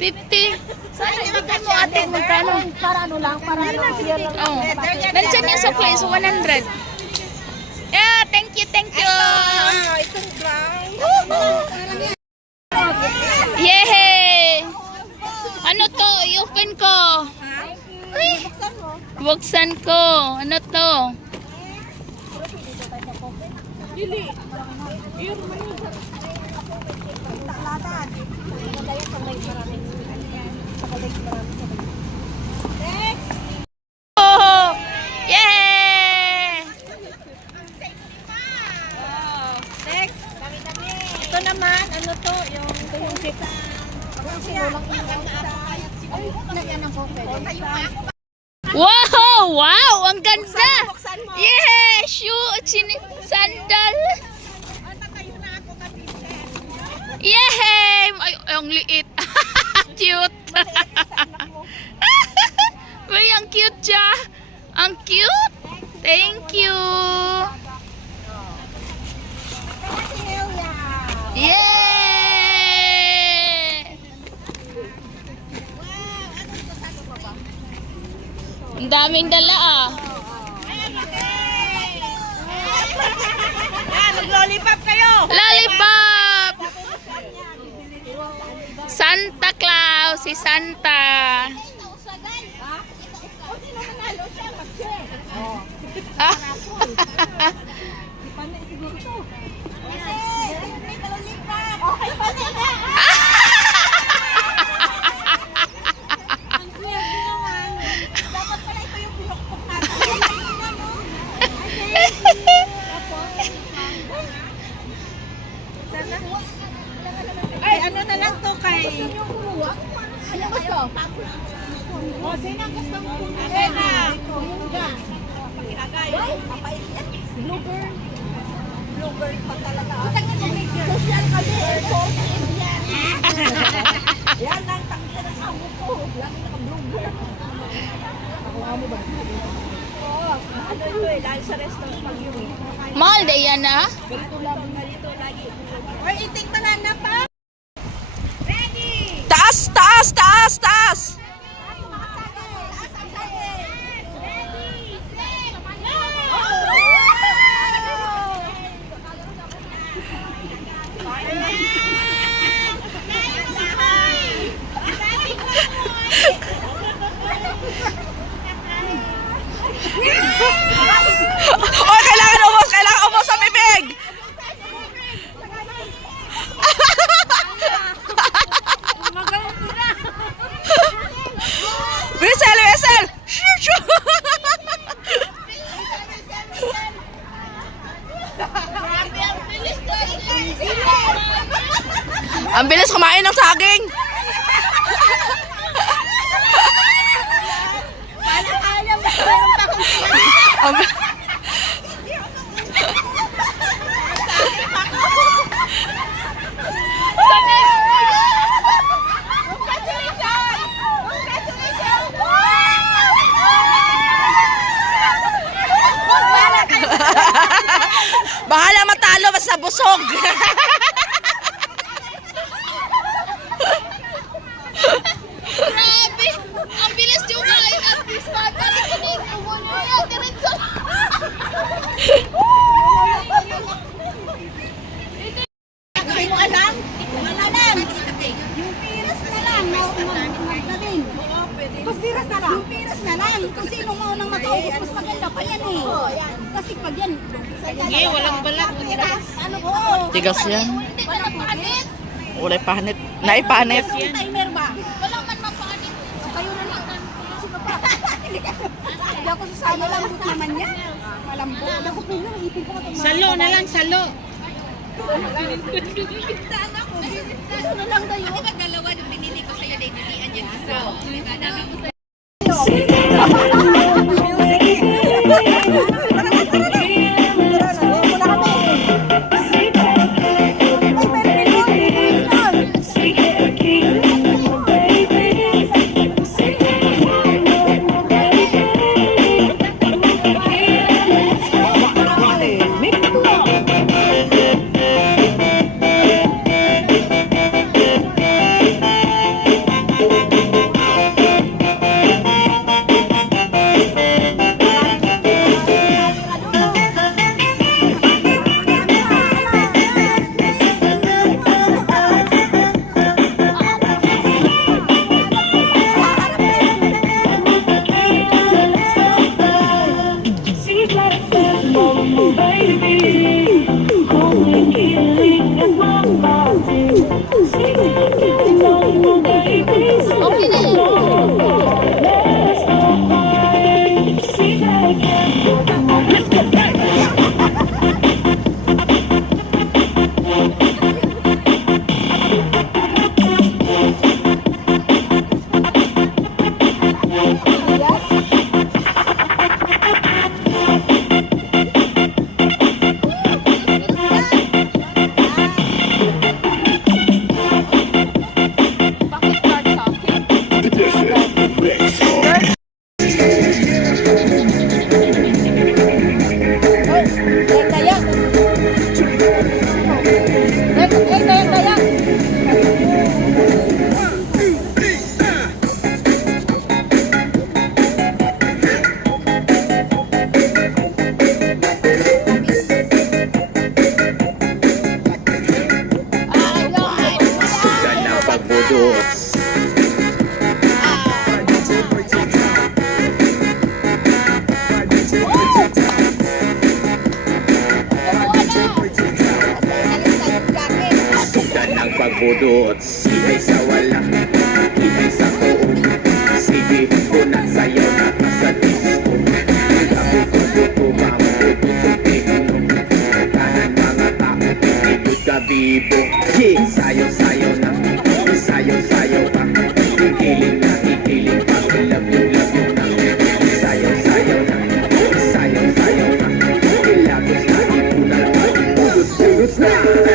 50. Saan ibigay mo ate? Magkano? Para ano lang, para ano. Oh. Nandiyan yung supply, so 100. Yeah, thank you, thank you. Itong brown. Yehey! Ano to? I-open ko. Uy, buksan ko. Ano to? Oh! Yay! Next. Ito naman, ano to? Yung kita. Wow! Wow! Ang ganda! Yeah! Shoe! Sandal! Yeah! Ay, ang liit! Cute! Uy, ang cute siya! Ang cute! Thank you! Yeah! Ang daming dala ah! Mag-lollipop kayo! Lollipop! Santa Claus! Si Santa! Ah. Ay, ano na lang to kay... Ano gusto? O, sino ang gusto mo? Agay na. Agay. Bluebird. Bluebird pa talaga. Social kami. Yan lang, tangin na amo ko. Lagi naka-bluebird. Ako nga mo ba? Oo. Ano yun eh, dahil sa restaurant pag yun. Mahal na yan ah! Ganito lang na dito lagi. Or iting tanan na pa. Ready! Taas! Taas! Taas! Taas! Oh, kailangan umos! Kailangan umos sa bibig! Whistle! Whistle! Shoo! Shoo! Ang bilis kumain ng saging! Ang- Bahala matalo basta busog. Grabe! Ang bilis yung kain at this bata. Hindi mo alam? Alam. Yung piras na lang. Magdating. Yung piras na lang. Yung piras na lang. Kung sino mo nang mataubos, mas maganda pa yan eh. Kasi pag yan. Hindi, walang balat. Ano po? Tigas yan. Walang panit. Wala panit. Naipanit. Timer ba? Walang man mapanit. Kayo na lang. Sino pa? Hindi ako sasama. Malambot naman yan. Malambot. Ako po yung ipin ko. Salo na lang, salo. Ano lang tayo? Di ba dalawa nung binili ko sa'yo, dinihan yan isa. Di ba dami mo sa'yo? pagbudots. Sundan ng pagbudots, ibig sa wala, ibig sa tuong. Sige, kunat sayaw na ka sa disco. Gabi-gubo, mamudot sa pino. Kanan mga tao, pinipod ka bibo. Yeah, sayaw-sayaw na, sayaw-sayaw ka. Ikiling na, ikiling pa, love you na. Sayaw-sayaw na, sayaw-sayaw na. Ilagos na, ipunan pa, ipudos-pudos na.